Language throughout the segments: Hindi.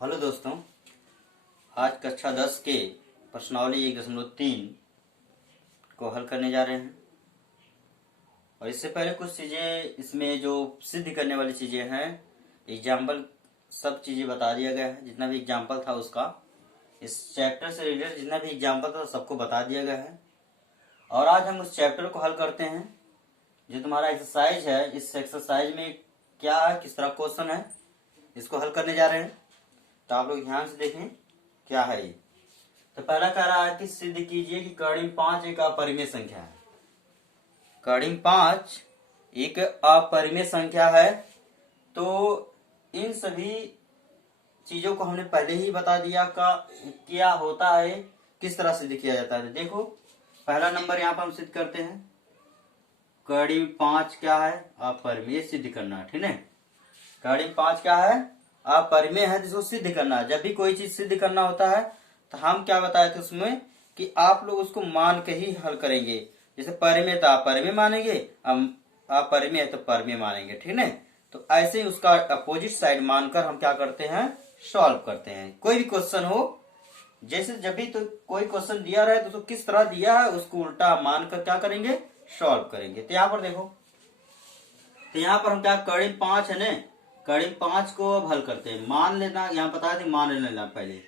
हेलो दोस्तों, आज कक्षा 10 के प्रश्नावली 1.3 को हल करने जा रहे हैं। और इससे पहले कुछ चीज़ें इसमें जो सिद्ध करने वाली चीज़ें हैं, एग्जाम्पल सब चीज़ें बता दिया गया है। जितना भी एग्जाम्पल था उसका, इस चैप्टर से रिलेटेड जितना भी एग्जाम्पल था सबको बता दिया गया है। और आज हम उस चैप्टर को हल करते हैं। जो तुम्हारा एक्सरसाइज है, इस एक्सरसाइज में क्या है, किस तरह क्वेश्चन है, इसको हल करने जा रहे हैं। तो आप लोग ध्यान से देखें क्या है ये। तो पहला कह रहा है कि सिद्ध कीजिए कि कर्णिम 5 एक अपरिमेय संख्या है। कर्णिम 5 एक अपरिमेय संख्या है। तो इन सभी चीजों को हमने पहले ही बता दिया का क्या होता है, किस तरह सिद्ध किया जाता है। देखो पहला नंबर यहाँ पर हम सिद्ध करते हैं। कर्णिम 5 क्या है, अपरिमेय सिद्ध करना, ठीक है। कर्णिम 5 क्या है, अपरिमेय है, जिसको सिद्ध करना है। जब भी कोई चीज सिद्ध करना होता है तो हम क्या बताए थे उसमें कि आप लोग उसको मान के ही हल करेंगे। जैसे परिमेय तो अपरिमेय मानेंगे, अपरिमेय तो परिमेय मानेंगे, ठीक है। तो ऐसे ही उसका अपोजिट साइड मानकर हम क्या करते हैं, सॉल्व करते हैं। कोई भी क्वेश्चन हो, जैसे जब भी तो कोई क्वेश्चन दिया रहे तो उसको किस तरह दिया है उसको उल्टा मानकर क्या करेंगे, सॉल्व करेंगे। तो यहाँ पर देखो, तो यहाँ पर हम क्या, कर्णिम 5 है ना, कर्णिम 5 को अब हल करते हैं। मान लेना, यहाँ बताया थी मान लेना पहले।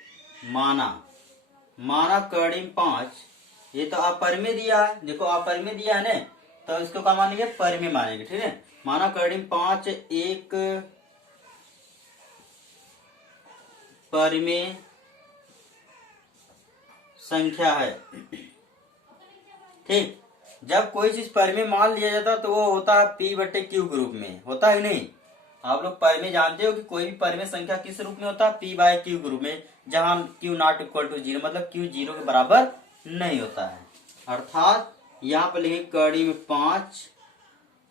माना कर्णिम 5, ये तो अपरिमेय दिया है। देखो अपरिमेय दिया है ना, तो इसको क्या मानेंगे, परिमेय मानेंगे, ठीक है। माना कर्णिम 5 एक परिमेय संख्या है, ठीक। जब कोई चीज परिमेय मान लिया जाता तो वो होता है P/Q ग्रुप में, होता है नहीं। आप लोग परिमेय जानते हो कि कोई भी परिमेय संख्या किस रूप में होता है, P/Q ग्रुप में, जहां Q नॉट इक्वल टू 0, मतलब Q 0 के बराबर नहीं होता है। अर्थात यहाँ पर लिखे कर्णिम 5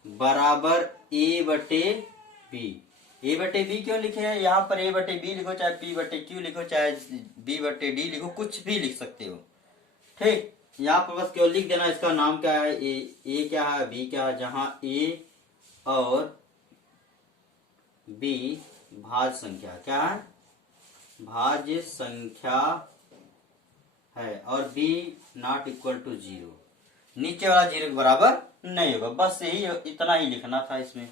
बराबर A/B। A/B क्यों लिखे हैं यहाँ पर, A/B लिखो, चाहे P/Q लिखो, चाहे B/D लिखो, कुछ भी लिख सकते हो, ठीक। यहाँ पर बस केवल लिख देना इसका नाम क्या है, ए क्या है, बी क्या है। जहां ए और बी भाज्य संख्या, क्या है, भाज्य संख्या है, और बी नॉट इक्वल टू 0, नीचे वाला 0 के बराबर नहीं होगा। बस यही इतना ही लिखना था। इसमें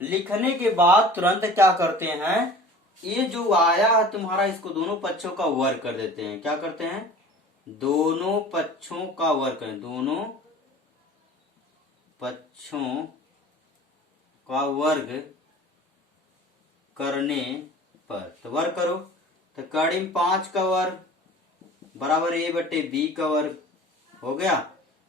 लिखने के बाद तुरंत क्या करते हैं, ये जो आया है तुम्हारा, इसको दोनों पक्षों का वर्ग कर देते हैं। क्या करते हैं, दोनों पक्षों का वर्ग करें, दोनों पक्षों का वर्ग करने पर, तो वर्ग करो, तो कर्णिम 5 का वर्ग बराबर A/B का वर्ग हो गया।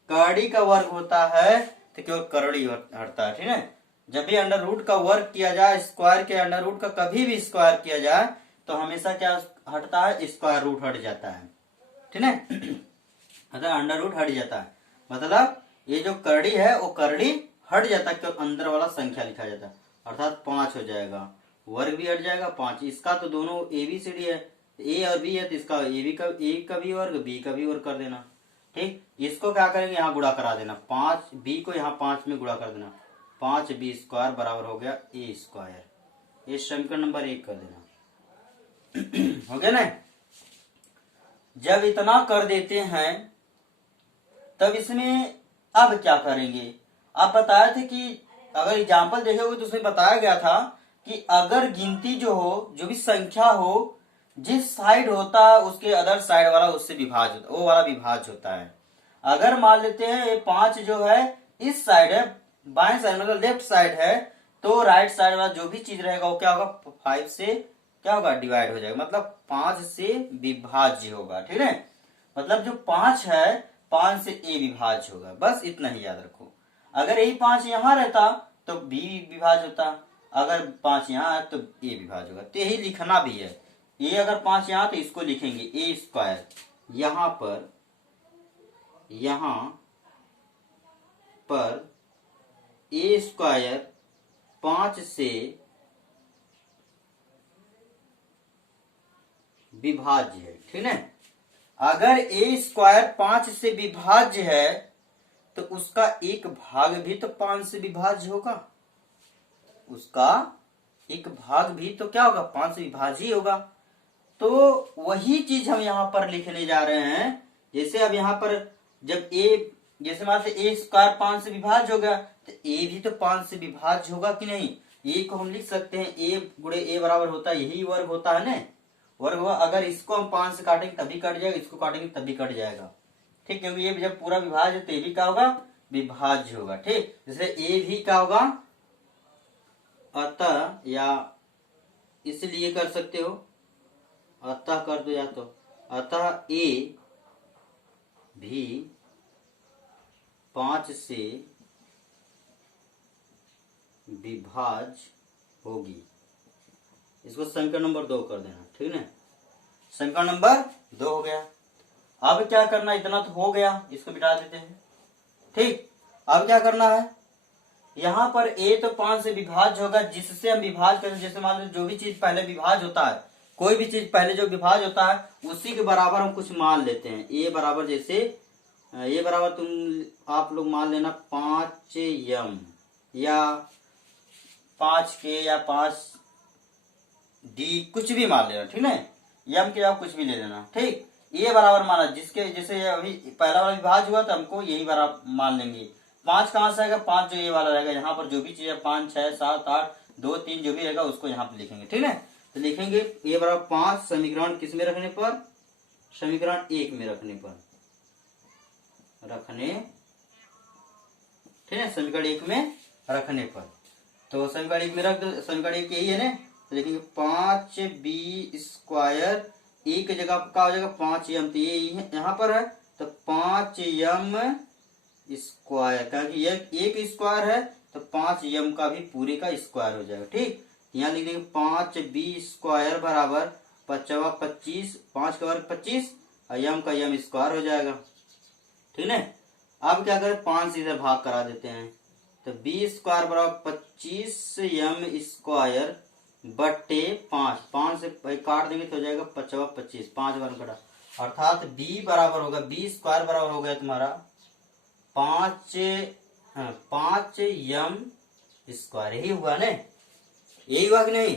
कर्णी का वर्ग होता है तो केवल कर्णी हटता है, ठीक है। जब भी अंडर रूट का वर्ग किया जाए, स्क्वायर के अंडर रूट का कभी भी स्क्वायर किया जाए तो हमेशा क्या हटता है, स्क्वायर रूट हट जाता है, ठीक है। अगर अंडर रूट हट जाता है मतलब ये जो कर्णी है वो कर्णी हट जाता है, केवल अंदर वाला संख्या लिखा जाता है, अर्थात 5 हो जाएगा। वर्ग भी हट जाएगा 5। इसका तो दोनों ABCD है, A और B है, तो इसका A का भी वर्ग, B का भी वर्ग कर देना, ठीक। इसको क्या करेंगे, यहाँ गुणा करा देना, 5B को यहाँ 5 में गुणा कर देना, 5B स्क्वायर बराबर हो गया A स्क्वायर। ये समीकरण नंबर 1 कर देना। हो गया ना। जब इतना कर देते हैं तब इसमें अब क्या करेंगे। आप बताए थे कि अगर एग्जाम्पल देखोगे तो उसमें बताया गया था कि अगर गिनती जो हो, जो भी संख्या हो, जिस साइड होता है उसके अदर साइड वाला उससे विभाज्य होता है, वो वाला विभाज्य होता है। अगर मान लेते हैं ये 5 जो है इस साइड है, बाएं साइड मतलब लेफ्ट साइड है, तो राइट साइड वाला जो भी चीज रहेगा वो क्या होगा, 5 से क्या होगा, डिवाइड हो जाएगा, मतलब 5 से विभाज्य होगा, ठीक है। मतलब जो 5 है 5 से A विभाज्य होगा, बस इतना ही याद रखो। अगर यही 5 यहां रहता तो B विभाज्य होता, अगर 5 यहाँ है तो A विभाज्य होगा। तो यही लिखना भी है। A अगर 5 यहाँ तो इसको लिखेंगे A स्क्वायर, यहां पर A स्क्वायर 5 से विभाज्य है, ठीक है। अगर A स्क्वायर 5 से विभाज्य है तो उसका एक भाग भी तो 5 से विभाज्य होगा, उसका एक भाग भी तो क्या होगा, 5 से विभाज्य ही होगा। तो वही चीज हम यहाँ पर लिखने जा रहे हैं। जैसे अब यहाँ पर जब ए, जैसे मान से ए स्क्वायर 5 से विभाज्य हो गया, तो ए भी तो 5 से विभाज्य होगा कि नहीं। ए को हम लिख सकते हैं ए गुणे ए बराबर होता है, यही वर्ग होता है ना, वर्ग हुआ। अगर इसको हम 5 से काटेंगे तभी कट जाएगा, इसको काटेंगे तभी कट जाएगा, ठीक, क्योंकि ये जब पूरा विभाज्य है तो ये भी क्या होगा, विभाज्य होगा, ठीक। जैसे ए भी क्या होगा, अतः, या इसलिए कर सकते हो, अतः कर दो, या तो अतः ए भी 5 से विभाज्य होगी। इसको समीकरण नंबर 2 कर देना, ठीक है। समीकरण नंबर 2 हो गया। अब क्या करना, इतना तो हो गया, इसको बिठा देते हैं, ठीक। अब क्या करना है, यहाँ पर ए तो 5 से विभाज्य होगा, जिससे हम विभाज्य करें, जैसे मान लो जो भी चीज पहले विभाज्य होता है, कोई भी चीज पहले जो विभाज्य होता है उसी के बराबर हम कुछ मान लेते हैं। ए बराबर, जैसे ए बराबर तुम आप लोग मान लेना 5m या 5k या 5d, कुछ भी मान लेना, ठीक है। यम के आप कुछ भी ले लेना, ठीक। ये बराबर माना, जिसके जैसे अभी पहला वाला विभाज्य हुआ तो हमको यही बराबर मान लेंगे। 5 कहां से आएगा, 5 जो ये वाला रहेगा, यहाँ पर जो भी चीज है 5, 6, 7, 8, 2, 3 जो भी रहेगा उसको यहाँ पे लिखेंगे, ठीक है। तो लिखेंगे ये बराबर 5 समीकरण किस में रखने पर, समीकरण 1 में रखने पर, ठीक है, समीकरण 1 में रखने पर। तो समीकरण 1 में रख दो, समीकरण 1 यही है ना, तो लिखेंगे 5b स्क्वायर, ए की जगह क्या हो जाएगा 5m, तो ये यहाँ पर है तो 5m स्क्वायर, क्योंकि ये एक स्क्वायर है तो 5m का भी पूरे का स्क्वायर हो जाएगा, ठीक। यहाँ लिख देंगे 5b स्क्वायर बराबर 5×25, 5 का वर्ग 25 और m का m स्क्वायर हो जाएगा, ठीक है। अब क्या करें, 5 से इधर भाग करा देते हैं, तो b स्क्वायर बराबर 25m स्क्वायर बट्टे 5, 5 से काट देंगे तो हो जाएगा 5×25, 5 बार कटा, अर्थात b बराबर होगा, b स्क्वायर बराबर हो गया तुम्हारा 5m स्क्वायर, यही हुआ ना, यही हुआ कि नहीं।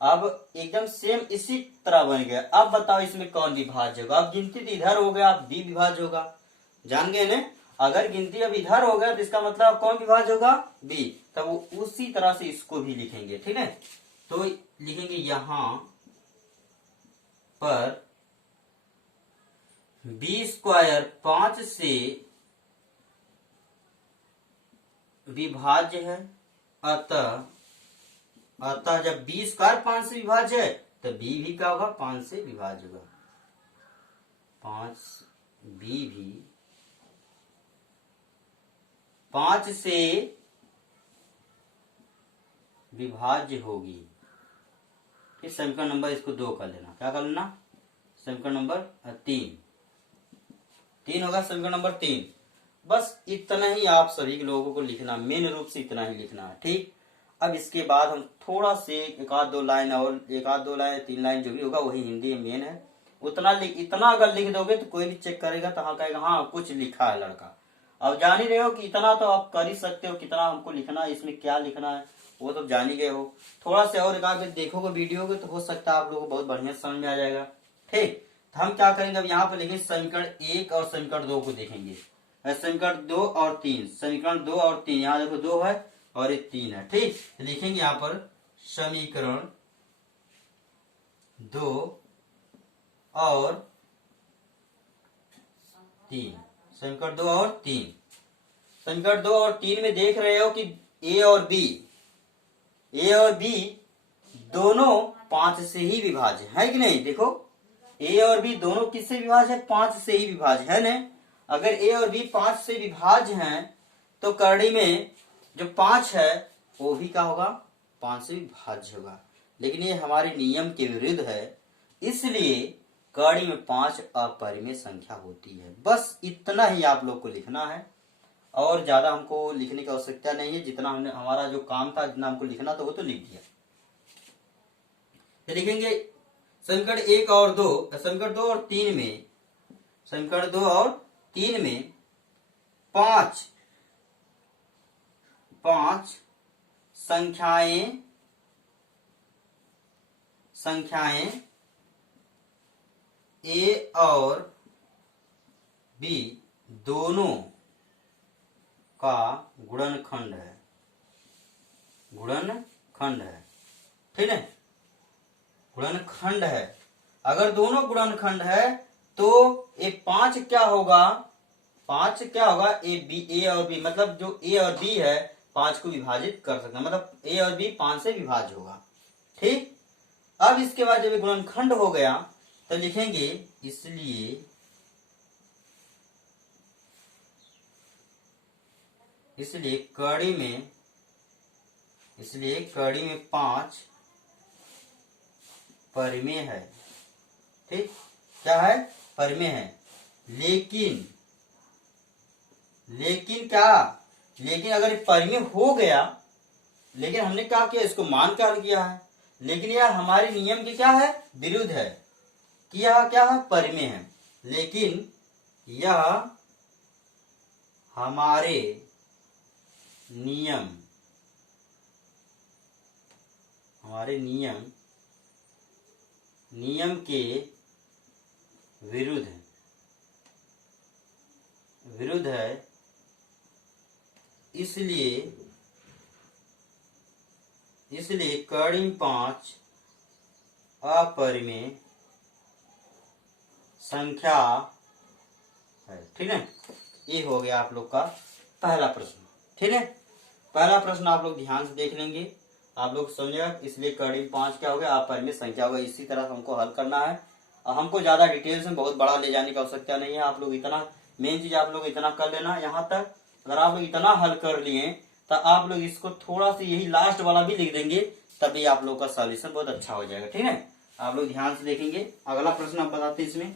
अब एकदम सेम इसी तरह बन गया। अब बताओ इसमें कौन विभाज्य होगा, अब गिनती तो इधर हो गया, अब b विभाज्य होगा, जान गए ना। अगर गिनती अब इधर हो गया तो इसका मतलब कौन विभाज्य होगा, b, तब वो उसी तरह से इसको भी लिखेंगे, ठीक है। तो लिखेंगे यहां पर b स्क्वायर 5 से विभाज्य है, अतः जब b स्क्वायर 5 से विभाज्य है तो b भी क्या होगा, 5 से विभाज्य होगा, 5b भी 5 से विभाज्य होगी। इस समीकरण नंबर इसको 2 कर लेना, क्या कर लेना, समीकरण नंबर 3 होगा, समीकरण नंबर 3। बस इतना ही आप सभी लोगों को लिखना, मेन रूप से इतना ही लिखना है, ठीक। अब इसके बाद हम थोड़ा से एक आध दो लाइन और, एक आध दो लाइन 3 लाइन जो भी होगा वही हिंदी मेन है, उतना इतना अगर लिख दोगे तो कोई भी चेक करेगा तो हाँ कहेगा हाँ कुछ लिखा है लड़का। अब जान ही रहे हो कि इतना तो आप कर ही सकते हो, कितना हमको लिखना है, इसमें क्या लिखना है वो तो जान ही गए हो। थोड़ा सा और आगे देखोगे वीडियो को तो हो सकता है आप लोगों को बहुत बढ़िया समझ में आ जाएगा, ठीक। तो हम क्या करेंगे, अब यहाँ पर लिखेंगे समीकरण 1 और समीकरण 2 को देखेंगे, समीकरण 2 और 3, समीकरण 2 और 3, यहाँ देखो 2 है और ये 3 है, ठीक। तो लिखेंगे यहाँ पर समीकरण 2 और 3, समीकरण 2 और 3, समीकरण 2 और 3 में देख रहे हो कि ए और बी दोनों 5 से ही विभाज्य है कि नहीं। देखो ए और बी दोनों किससे विभाज्य है, 5 से ही विभाज्य है ना। अगर ए और बी 5 से विभाज्य हैं तो करड़ी में जो 5 है वो भी क्या होगा, 5 से विभाज्य होगा। लेकिन ये हमारे नियम के विरुद्ध है, इसलिए कड़ी में 5 अपरिमेय संख्या होती है। बस इतना ही आप लोग को लिखना है और ज्यादा हमको लिखने की आवश्यकता नहीं है। जितना हमने हमारा जो काम था, जितना हमको लिखना था वो तो लिख दिया। तो लिखेंगे समीकरण 1 और 2, समीकरण 2 और 3 में, समीकरण 2 और 3 में 5 संख्याएं ए और बी दोनों का गुणनखंड है, गुणनखंड है, ठीक है, गुणनखंड है। अगर दोनों गुणनखंड है तो ये 5 क्या होगा, 5 क्या होगा, ए और बी, मतलब जो ए और बी है 5 को विभाजित कर सकते हैं, मतलब ए और बी 5 से विभाज्य होगा, ठीक। अब इसके बाद जब गुणनखंड हो गया तो लिखेंगे इसलिए कड़ी में 5 परिमेय है, ठीक, क्या है, परिमेय है। लेकिन अगर परिमेय हो गया, लेकिन हमने क्या किया, इसको मान कर किया है, लेकिन यह हमारे नियम के क्या है, विरुद्ध है कि यह क्या है, परिमेय है, लेकिन यह हमारे नियम के विरुद्ध है, इसलिए कड़ी 5 अपरिमेय संख्या है, ठीक है। ये हो गया आप लोग का पहला प्रश्न, ठीक है। पहला प्रश्न आप लोग ध्यान से देख लेंगे, आप लोग समझेगा, इसलिए कड़ी 5 क्या हो गया, अपरिमेय संख्या होगा। इसी तरह हमको हल करना है और हमको ज्यादा डिटेल्स में बहुत बड़ा ले जाने की आवश्यकता नहीं है। आप लोग इतना, मेन चीज आप लोग इतना कर लेना यहाँ तक। अगर आप लोग इतना हल कर लिए तो आप लोग इसको थोड़ा सा यही लास्ट वाला भी लिख देंगे, तभी आप लोग का सॉल्यूशन बहुत अच्छा हो जाएगा, ठीक है। आप लोग ध्यान से देखेंगे। अगला प्रश्न आप बताते इसमें,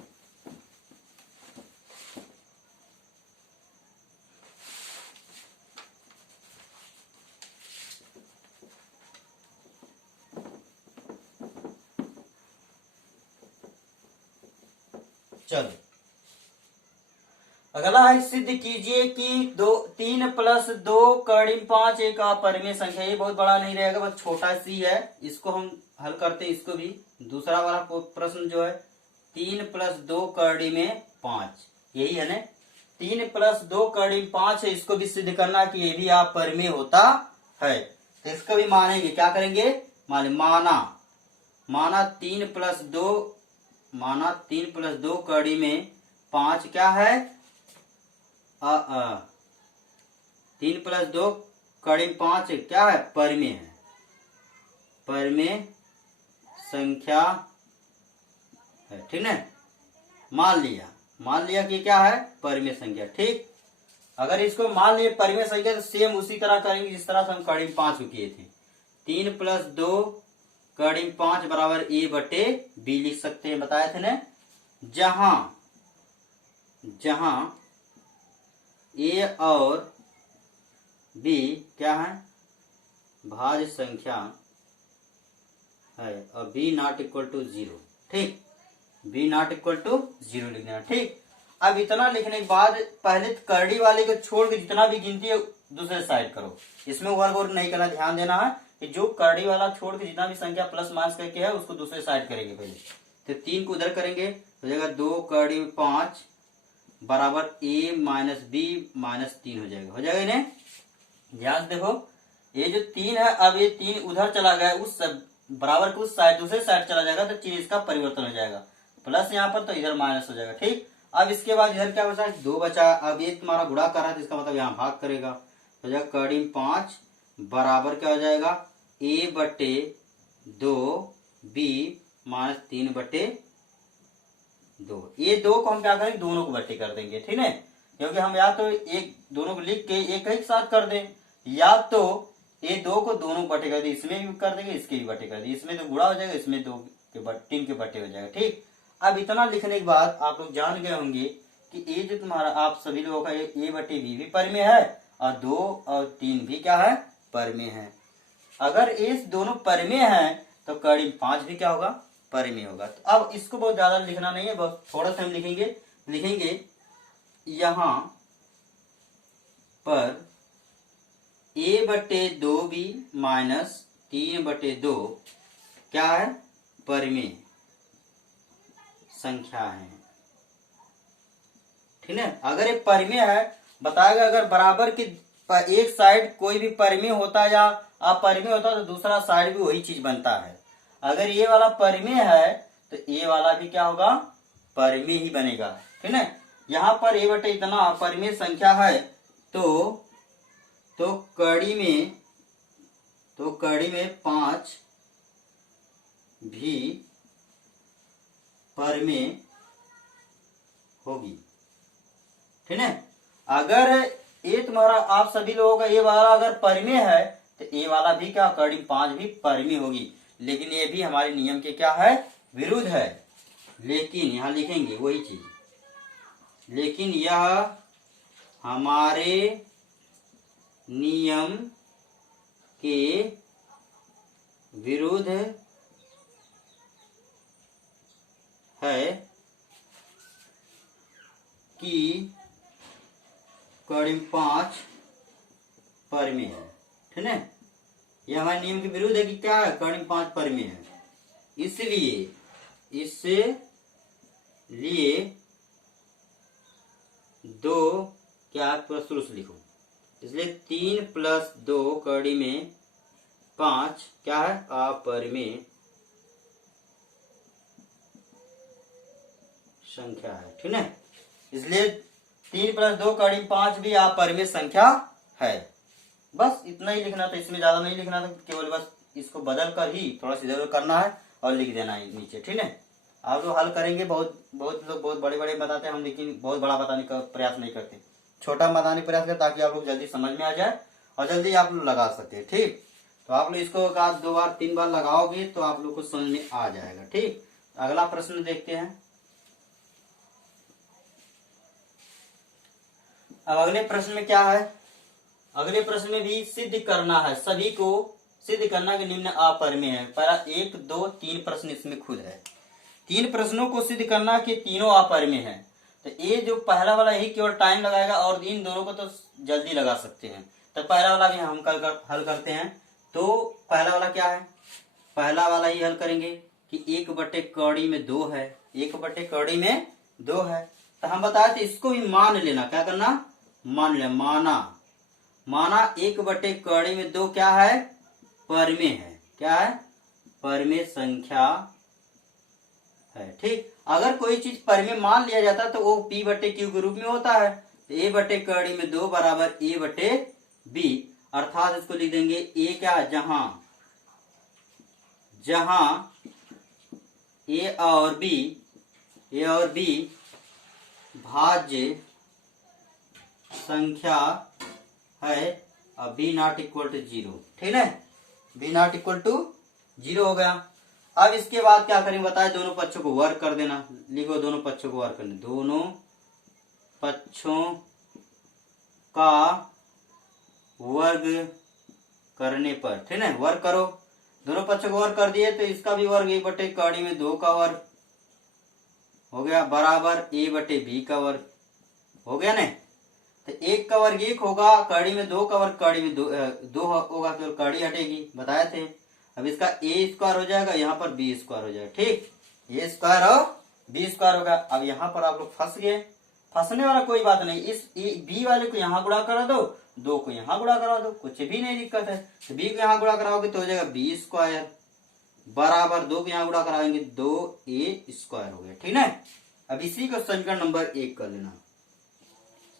चलो अगला है, सिद्ध कीजिए कि 3 + 2 कड़ी 5 एक अपरिमेय संख्या। ये बहुत बड़ा नहीं रहेगा, बस छोटा सी है, इसको हम हल करते हैं। इसको भी दूसरा वाला प्रश्न जो है 3 + 2 कड़ी में 5, यही है ना, 3 + 2 कड़ी 5 है, इसको भी सिद्ध करना कि ये भी अपरिमेय होता है। तो इसको भी मानेंगे, क्या करेंगे, माना 3 + 2 कड़ी में 5 क्या है, 3 + 2 कड़ी 5 क्या है, परिमेय है, परिमेय संख्या है, ठीक है। मान लिया कि क्या है, परिमेय संख्या, ठीक। अगर इसको मान लिए परिमेय संख्या तो सेम उसी तरह करेंगे जिस तरह से हम कड़ी 5 को किए थे। 3 + 2 कड़ी 5 बराबर a/b लिख सकते हैं, बताए थे ना, जहां ए और बी क्या है, भाज्य संख्या है और b ≠ = 0, ठीक, b ≠ = 0 लिखना, ठीक। अब इतना लिखने के बाद पहले करड़ी वाले को छोड़ के जितना भी गिनती है दूसरे साइड करो, इसमें वर्ग और नहीं करना, ध्यान देना है कि जो करड़ी वाला छोड़ के जितना भी संख्या प्लस माइनस करके है उसको दूसरे साइड करेंगे पहले। तो 3 को उधर करेंगे तो जाएगा 2 कड़ी 5 बराबर a - b - 3 हो जाएगा इन्हें। ध्यान से देखो, ये जो 3 है, अब ये 3 उधर चला गया, उस बराबर के उस साइड, दूसरे साइड चला जाएगा तो चिन्ह इसका परिवर्तन हो जाएगा, प्लस यहाँ पर तो इधर माइनस हो जाएगा, ठीक। अब इसके बाद इधर क्या बचा, 2 बचा। अब ये तुम्हारा गुणा कर रहा है तो इसका मतलब यहाँ भाग करेगा, तो जाएगा कड़ी 5 बराबर क्या हो जाएगा, a/2 b - 3/2। ये 2 को हम क्या करेंगे, दोनों को बट्टे कर देंगे, ठीक है, क्योंकि हम या तो एक दोनों को लिख के एक ही साथ कर दें, या तो ये 2 को दोनों बट्टे कर दे, इसमें भी कर देंगे, इसके भी बट्टे कर दे, इसमें तो गुणा हो जाएगा, इसमें 3 के बट्टे हो जाएगा, ठीक। अब इतना लिखने के बाद आप लोग जान गए होंगे कि ये जो तुम्हारा आप सभी लोगों का a/b भी परिमेय है और 2 और 3 भी क्या है, परिमेय है। अगर इस दोनों परिमेय है तो कड़ी 5 भी क्या होगा, परिमेय होगा। तो अब इसको बहुत ज्यादा लिखना नहीं है, बहुत थोड़ा सा हम लिखेंगे यहां पर a/2b - 3/2 क्या है, परिमेय संख्या है। ठीक है, अगर ये परिमेय है, बताएगा अगर बराबर की एक साइड कोई भी परिमेय होता है या अपरिमेय होता है तो दूसरा साइड भी वही चीज बनता है। अगर ये वाला परिमेय है तो ये वाला भी क्या होगा, परिमेय ही बनेगा। ठीक है, यहाँ पर ए बटे इतना अपरिमेय संख्या है तो कड़ी में 5 भी परिमेय होगी। ठीक है, अगर ये तुम्हारा आप सभी लोगों का ये वाला अगर परिमेय है तो ये वाला भी क्या, कड़ी 5 भी परिमेय होगी। लेकिन ये भी हमारे नियम के क्या है, विरुद्ध है। लेकिन यहां लिखेंगे वही चीज, लेकिन यह हमारे नियम के विरुद्ध है कि कड़ी 5 परिमेय है। ठीक है, यह हमारे नियम के विरुद्ध है कि क्या है, कड़ी 5 परिमेय है। इसलिए दो क्या शुरू से लिखो, इसलिए 3 + 2 कड़ी में 5 क्या है, अपरिमेय संख्या है। ठीक है, इसलिए 3 + 2 कड़ी 5 भी अपरिमेय संख्या है। बस इतना ही लिखना था, इसमें ज्यादा नहीं लिखना था, केवल बस इसको बदल कर ही थोड़ा सा इधर करना है और लिख देना है नीचे। ठीक है, आप लोग हल करेंगे। बहुत लोग बहुत बड़े बड़े बताते हैं हम, लेकिन बहुत बड़ा बताने का प्रयास नहीं करते, छोटा बताने का प्रयास करते ताकि आप लोग जल्दी समझ में आ जाए और जल्दी आप लोग लगा सके। ठीक, तो आप लोग इसको 1 2 बार 3 बार लगाओगे तो आप लोग को समझ में आ जाएगा। ठीक, अगला प्रश्न देखते हैं। अब अगले प्रश्न में क्या है, अगले प्रश्न में भी सिद्ध करना है, सभी को सिद्ध करना कि निम्न अपरिमेय है। पहला 1 2 3 प्रश्न इसमें खुद है, 3 प्रश्नों को सिद्ध करना कि तीनों अपरिमेय है। तो ये जो पहला वाला यही केवल टाइम लगाएगा और इन दोनों को तो जल्दी लगा सकते हैं। तो पहला वाला भी हम हल करते हैं। तो पहला वाला क्या है, पहला वाला ही हल करेंगे कि 1 बटे कड़ी में 2 है, 1 बटे कड़ी में 2 है। तो हम बताए थे इसको भी मान लेना, क्या करना, मान लेना, माना 1 बटे कड़ी में 2 क्या है, परिमेय है। क्या है, परिमेय संख्या है। ठीक, अगर कोई चीज परिमेय मान लिया जाता है तो वो P बटे Q के रूप में होता है। तो A बटे कड़ी में 2 बराबर A बटे B, अर्थात इसको लिख देंगे A क्या, जहां A और B भाज्य संख्या है और B ≠ 0। ठीक है, B ≠ 0 हो गया। अब इसके बाद क्या करेंगे बताए, दोनों पक्षों को वर्ग कर देना। लिखो दोनों पक्षों को वर्ग करना, दोनों पक्षों का वर्ग करने पर। ठीक है, वर्ग करो, दोनों पक्षों को वर्ग कर दिए तो इसका भी वर्ग 1 बटे कड़ी में 2 का वर्ग हो गया बराबर A बटे B का वर्ग हो गया ना। तो 1 का वर्ग 1 होगा, कड़ी में 2 का वर्ग कड़ी में 2 होगा, तो कड़ी हटेगी, बताए थे। अब इसका A² हो जाएगा, यहाँ पर B² हो जाएगा। ठीक, A² और B² होगा। अब यहाँ पर आप लोग फंस गए, फंसने वाला कोई बात नहीं, इस B वाले को यहाँ गुणा करा दो, 2 को यहाँ गुणा करा दो, कुछ भी नहीं दिक्कत है। तो B को यहाँ गुणा कराओगे तो हो जाएगा B² बराबर 2 को यहाँ गुणा कराएंगे 2A² हो गया। ठीक है, अब इसी को समीकरण नंबर 1 कर लेना,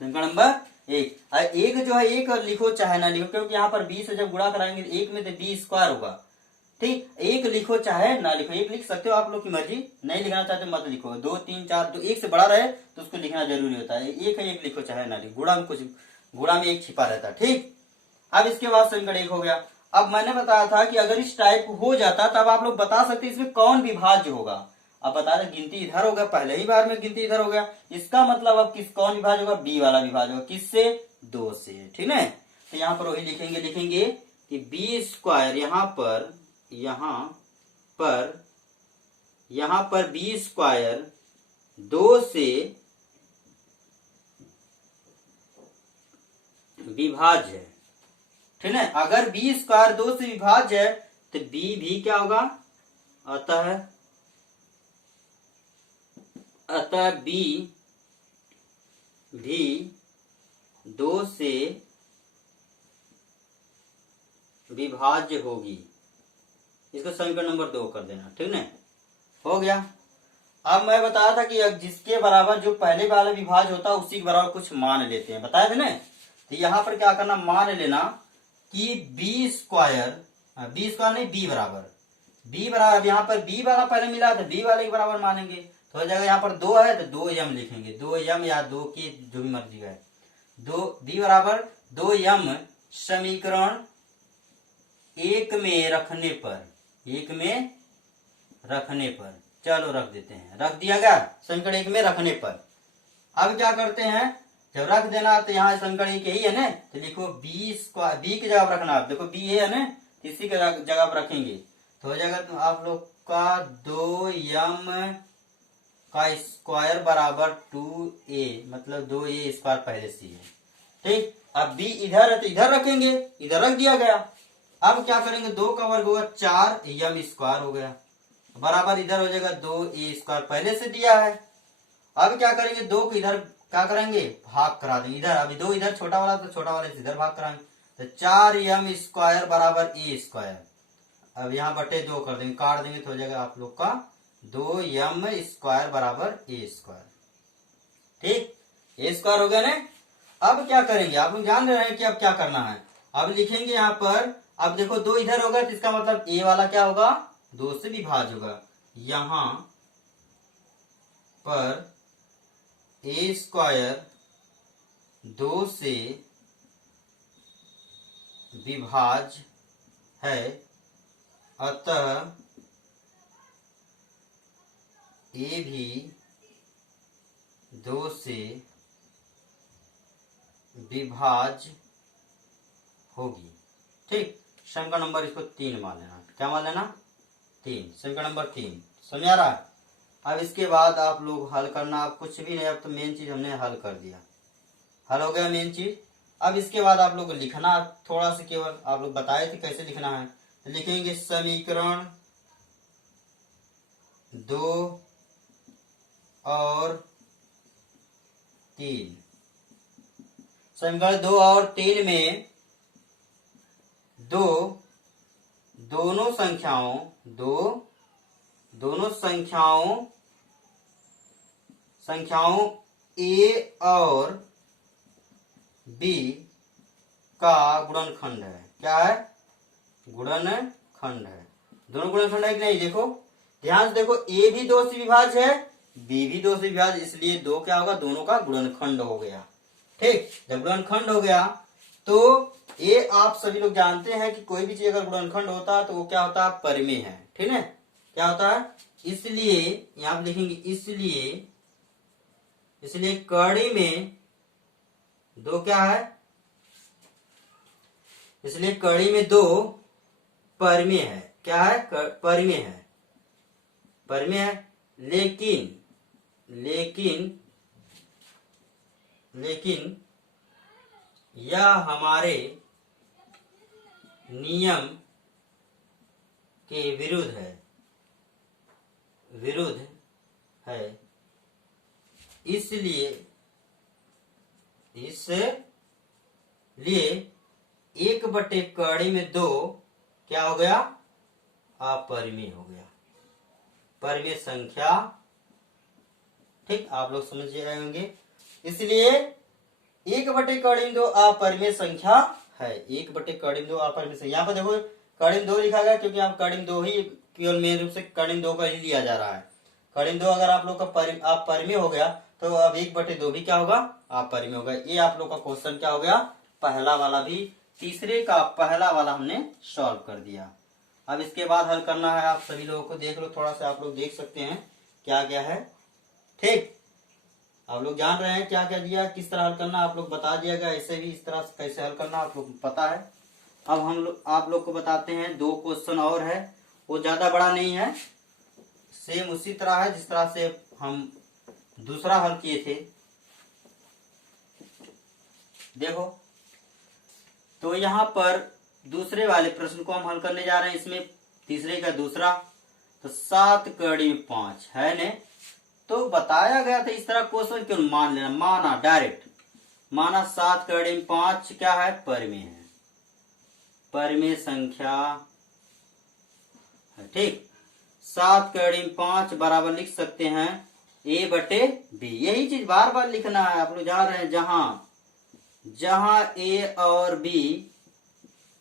समीकरण नंबर 1। एक जो है 1 लिखो चाहे ना लिखो, क्योंकि यहाँ पर 20 से जब गुणा कराएंगे 1 में तो B² होगा। ठीक, 1 लिखो चाहे ना लिखो, 1 लिख सकते हो, आप लोग की मर्जी, नहीं लिखना चाहते मत लिखो। 2 3 4 2 1 से बड़ा रहे तो उसको लिखना जरूरी होता है। 1 है 1 लिखो चाहे ना लिखो, गुणा में 1 छिपा रहता है। ठीक, अब इसके बाद समीकरण 1 हो गया। अब मैंने बताया था कि अगर इस टाइप हो जाता तब आप लोग बता सकते इसमें कौन विभाज्य होगा। अब बता रहे गिनती इधर हो गया, पहले ही बार में गिनती इधर हो गया, इसका मतलब अब कौन विभाज्य होगा, B वाला विभाज्य होगा। किससे, 2 से। ठीक है, तो यहाँ पर वही लिखेंगे कि B² यहाँ पर B² 2 से विभाज्य है। ठीक है, अगर B² 2 से विभाज्य है तो B भी क्या होगा, अतः अतः बी भी 2 से विभाज्य होगी। इसको समीकरण नंबर 2 कर देना, ठीक है, हो गया। अब मैं बताया था कि जिसके बराबर जो पहले वाला विभाज्य होता है उसी के बराबर कुछ मान लेते हैं, बताया था ना। तो यहाँ पर क्या करना, मान लेना कि बी स्क्वायर नहीं, बी बराबर यहाँ पर बी वाला पहले मिला था, बी वाले के बराबर मानेंगे तो हो जाएगा, यहाँ पर 2 है तो 2m लिखेंगे, 2m या 2 की जो भी मर्जी है, 2 बी बराबर 2m समीकरण 1 में रखने पर, चलो रख देते हैं, रख दिया गया समीकरण 1 में रखने पर। अब क्या करते हैं, जब रख देना तो यहाँ समीकरण 1 यही है ना, तो लिखो बी स्क्वायर, बी की जगह पर रखना, आप देखो बी है ना, इसी के जगह पर रखेंगे तो हो जाएगा तो आप लोग का 2m का स्क्वायर बराबर 2a, मतलब 2a स्क्वायर पहले से है, ठीक। अब b इधर है तो इधर रखेंगे, इधर रख दिया गया। अब क्या करेंगे, 2 का वर्ग होगा 4m स्क्वायर हो गया, बराबर इधर हो जाएगा 2a स्क्वायर पहले से दिया है। अब क्या करेंगे, 2 को इधर क्या करेंगे, भाग करा देंगे इधर, अभी 2 इधर छोटा वाला तो छोटा वाले से इधर भाग कराएंगे, तो 4m स्क्वायर बराबर a स्क्वायर। अब यहाँ बटे 2 कर देंगे, काट देंगे तो हो जाएगा आप लोग का 2m स्क्वायर बराबर a स्क्वायर, ठीक, a स्क्वायर हो गया ना। अब क्या करेंगे, आप लोग जान रहे हैं कि अब क्या करना है, अब लिखेंगे यहाँ पर, अब देखो 2 इधर होगा तो इसका मतलब a वाला क्या होगा, 2 से विभाज्य होगा, यहाँ पर a स्क्वायर 2 से विभाज्य है, अतः a भी 2 से विभाज्य होगी, ठीक। समीकरण नंबर इसको 3 मान लेना, क्या मान लेना, 3, समीकरण नंबर 3, समझ आ रहा है। अब इसके बाद आप लोग हल करना, आप कुछ भी नहीं, अब तो मेन चीज हमने हल कर दिया, हल हो गया मेन चीज। अब इसके बाद आप लोग लिखना थोड़ा सा, केवल आप लोग बताए थे कैसे लिखना है, तो लिखेंगे समीकरण 2 और 3, समीकरण 2 और 3 में दोनों संख्याओं a और b का गुणनखंड है, क्या है, गुणनखंड है, दोनों गुणनखंड है कि नहीं, देखो ध्यान से देखो, a भी 2 से विभाज्य है, b भी 2 से विभाज्य, इसलिए 2 क्या होगा, दोनों का गुणनखंड हो गया, ठीक। जब गुणनखंड हो गया तो ये आप सभी लोग जानते हैं कि कोई भी चीज अगर गुणनखंड होता है तो वो क्या होता है, परिमेय है, ठीक है, क्या होता है, इसलिए यहां लिखेंगे, इसलिए कड़ी में 2 क्या है, इसलिए कड़ी में 2 परिमेय है, क्या है, परिमेय है, लेकिन यह हमारे नियम के विरुद्ध है, इसलिए 1/2 क्या हो गया, अपरिमेय हो गया, परिमेय संख्या, ठीक, आप लोग समझ जाएंगे। इसलिए 1/2 अपरिमेय संख्या है, 1/2 अपरिमेय संख्या, यहाँ पर देखो कड़िम 2 लिखा गया क्योंकि आप कड़िम 2 ही केवल मेन रूप से कड़िम 2 का ही लिया जा रहा है। कड़िम 2 अगर आप लोग का अपरिमेय हो गया तो अब 1/2 भी क्या होगा, अपरिमेय होगा। ये आप लोग का क्वेश्चन क्या हो गया, पहला वाला भी, तीसरे का पहला वाला हमने सॉल्व कर दिया। अब इसके बाद हल करना है, आप सभी लोगों को देख लो, थोड़ा सा आप लोग देख सकते हैं क्या क्या है, ठीक, आप लोग जान रहे हैं क्या क्या दिया, किस तरह हल करना, आप लोग बता दिया गया, ऐसे भी इस तरह से कैसे हल करना आप लोग पता है। अब हम लोग आप लोग को बताते हैं 2 क्वेश्चन और है, वो ज्यादा बड़ा नहीं है, सेम उसी तरह है जिस तरह से हम दूसरा हल किए थे। देखो तो यहाँ पर दूसरे वाले प्रश्न को हम हल करने जा रहे हैं, इसमें तीसरे का दूसरा, तो 7 कड़ी 5 है ने, तो बताया गया था इस तरह क्वेश्चन क्यों मान लेना, माना डायरेक्ट, माना 7 कड़ी में 5 क्या है, परिमेय है, परिमेय संख्या है। ठीक, 7 कड़ी में 5 बराबर लिख सकते हैं a बटे b। यही चीज बार बार लिखना है, आप लोग जा रहे हैं जहां जहां a और b,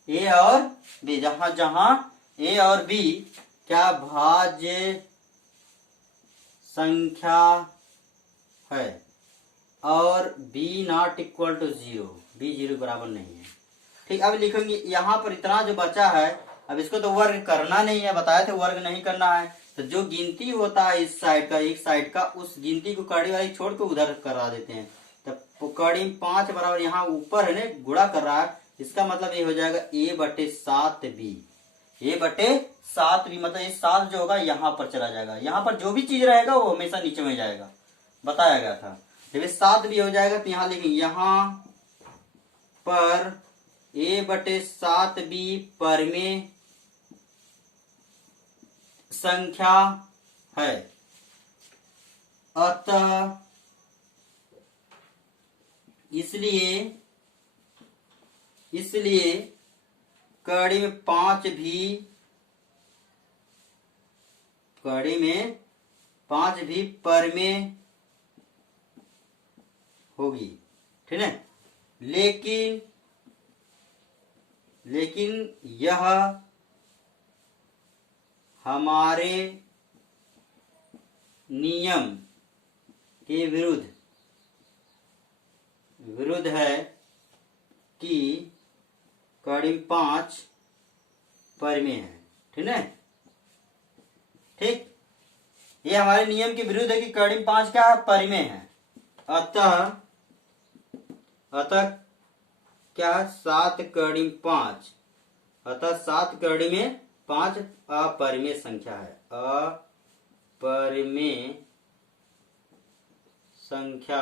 जहां a और b क्या भाज्य संख्या है और b not equal to 0, b 0 बराबर नहीं है। ठीक, अब लिखेंगे यहाँ पर इतना जो बचा है, अब इसको तो वर्ग करना नहीं है, बताए थे वर्ग नहीं करना है, तो जो गिनती होता है इस साइड का, एक साइड का, उस गिनती को कड़ी वाली छोड़ के उधर करा देते हैं। तो कड़ी में 5 बराबर यहाँ ऊपर है ना गुणा कर रहा है, इसका मतलब ये हो जाएगा a बटे 7b, a बटे 7b, मतलब ये 7 जो होगा यहाँ पर चला जाएगा, यहाँ पर जो भी चीज रहेगा वो हमेशा नीचे में जाएगा, बताया गया था। जब ये 7b हो जाएगा तो यहाँ लिखेंगे यहाँ पर a बटे 7b परिमेय संख्या है, अतः इसलिए कड़ी में 5 भी परिमेय होगी। ठीक है, लेकिन यह हमारे नियम के विरुद्ध है कि कड़ी 5 परिमेय है। ठीक है, ठीक, ये हमारे नियम के विरुद्ध है कि कड़ी 5 क्या है, परिमेय है। अतः क्या 7 कड़ी में 5, अतः 7 कड़ी में 5 अपरिमेय संख्या है, अपरिमेय संख्या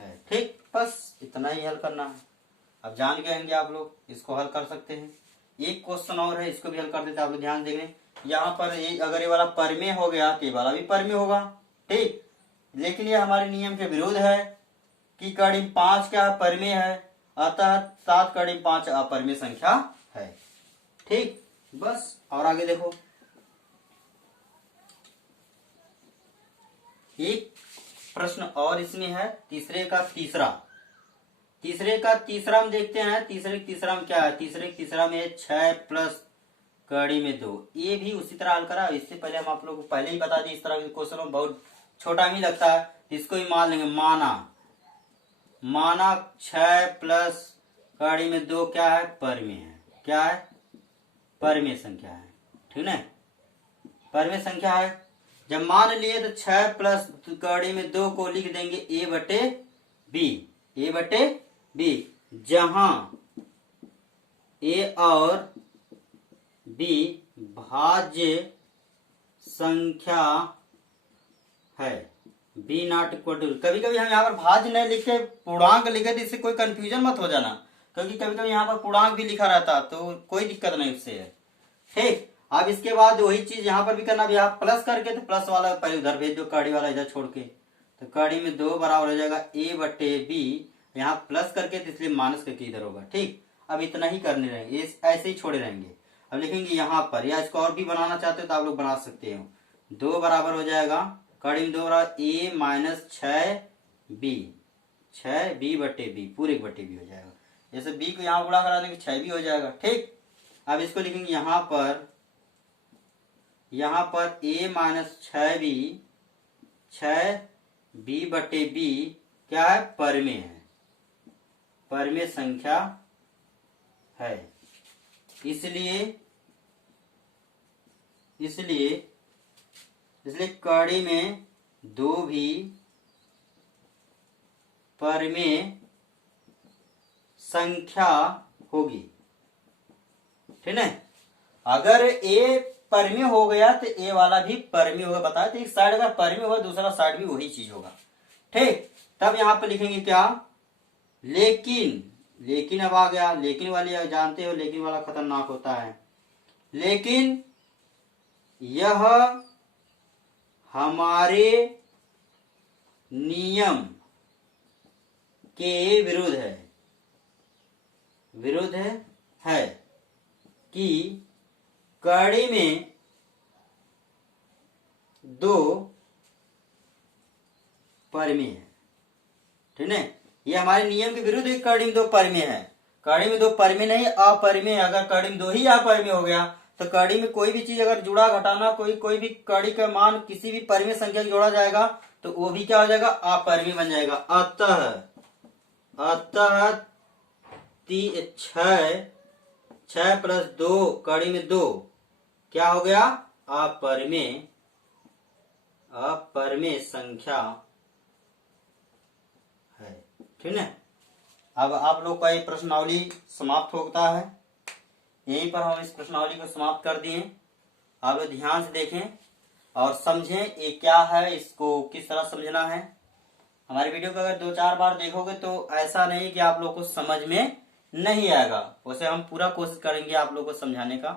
है। ठीक, बस इतना ही हल करना है। अब जान गए होंगे आप लोग, इसको हल कर सकते हैं। एक क्वेश्चन और है, इसको भी हल कर देते हैं। आप लोग ध्यान देंगे यहाँ पर अगर ये वाला परिमेय हो गया तो ये वाला भी परिमेय होगा। ठीक, लेकिन ये हमारे नियम के विरुद्ध है कि कड़ी 5 क्या परिमेय है, अतः 7 कड़ी 5 अपरिमेय संख्या है। ठीक, बस और आगे देखो, एक प्रश्न और इसमें है, तीसरे का तीसरा हम देखते हैं। तीसरा में क्या है, तीसरा में 6 प्लस कड़ी में 2, ये भी उसी तरह हल करा। इससे पहले हम आप लोगों को पहले ही बता दी, इस तरह के क्वेश्चन में बहुत छोटा ही लगता है, इसको ही मान लेंगे। माना 6 प्लस कड़ी में 2 क्या है, परिमेय है, क्या है, परिमेय संख्या है। ठीक है, परिमेय संख्या है। जब मान लिए तो 6 प्लस कड़ी में 2 को लिख देंगे a बटे b, जहां a और b भाज्य संख्या है, b नॉट इक्वल टू। कभी कभी हम यहाँ पर भाज्य नहीं लिखे, पूर्णांक लिखे, तो इससे कोई कंफ्यूजन मत हो जाना, क्योंकि कभी कभी यहाँ पर पूर्णांक भी लिखा रहता, तो कोई दिक्कत नहीं उससे है। ठीक, अब इसके बाद वही चीज यहाँ पर भी करना, भी आप प्लस करके तो प्लस वाला पहले उधर भेज दो, कड़ी वाला इधर छोड़ के, तो कड़ी में 2 बराबर हो जाएगा a बटे b, यहाँ प्लस करके तो इसलिए माइनस करके इधर होगा। ठीक, अब इतना ही करने रहेंगे, ऐसे ही छोड़े रहेंगे। अब लिखेंगे यहाँ पर, या इसको और भी बनाना चाहते हो तो आप लोग बना सकते हो। 2 बराबर हो जाएगा, कड़ी में 2 बराबर a माइनस 6b, 6b बटे b, पूरे बटे b हो जाएगा। जैसे b को यहाँ गुणा करा देंगे 6b हो जाएगा। ठीक, अब इसको लिखेंगे यहाँ पर a माइनस 6b, 6b बटे b क्या है, परिमेय है, परिमेय संख्या है। इसलिए कड़ी में 2 भी परिमेय संख्या होगी। ठीक है, अगर a परिमेय हो गया तो a वाला भी परिमेय होगा, बताया तो एक साइड अगर परिमेय होगा दूसरा साइड भी वही चीज होगा। ठीक, तब यहां पर लिखेंगे क्या, लेकिन अब आ गया, लेकिन वाली जानते हो, लेकिन वाला खतरनाक होता है। लेकिन यह हमारे नियम के विरुद्ध है कि कड़ी में 2 परिमेय है। ठीक है, ये हमारे नियम के विरुद्ध है। कड़ी में 2 परिमेय है। कड़ी में 2 परिमेय नहीं, अपरिमेय। अगर कड़ी में 2 ही अपरिमेय हो गया तो कड़ी में कोई भी चीज अगर जुड़ा घटाना कोई भी कड़ी का मान किसी भी परिमेय संख्या को जोड़ा जाएगा तो वो भी क्या हो जाएगा, अपरिमेय बन जाएगा। अतः 6 प्लस 2 कड़ी में 2 क्या हो गया, अपरिमेय संख्या है। ठीक है, अब आप लोग का ये प्रश्नावली समाप्त होता है। यहीं पर हम इस प्रश्नावली को समाप्त कर दिए। आप लोग ध्यान से देखें और समझें ये क्या है, इसको किस तरह समझना है। हमारी वीडियो को अगर 2-4 बार देखोगे तो ऐसा नहीं कि आप लोग को समझ में नहीं आएगा, उसे हम पूरा कोशिश करेंगे आप लोग को समझाने का।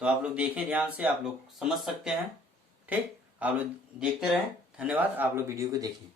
तो आप लोग देखें ध्यान से, आप लोग समझ सकते हैं। ठीक, आप लोग देखते रहें। धन्यवाद, आप लोग वीडियो को देखें।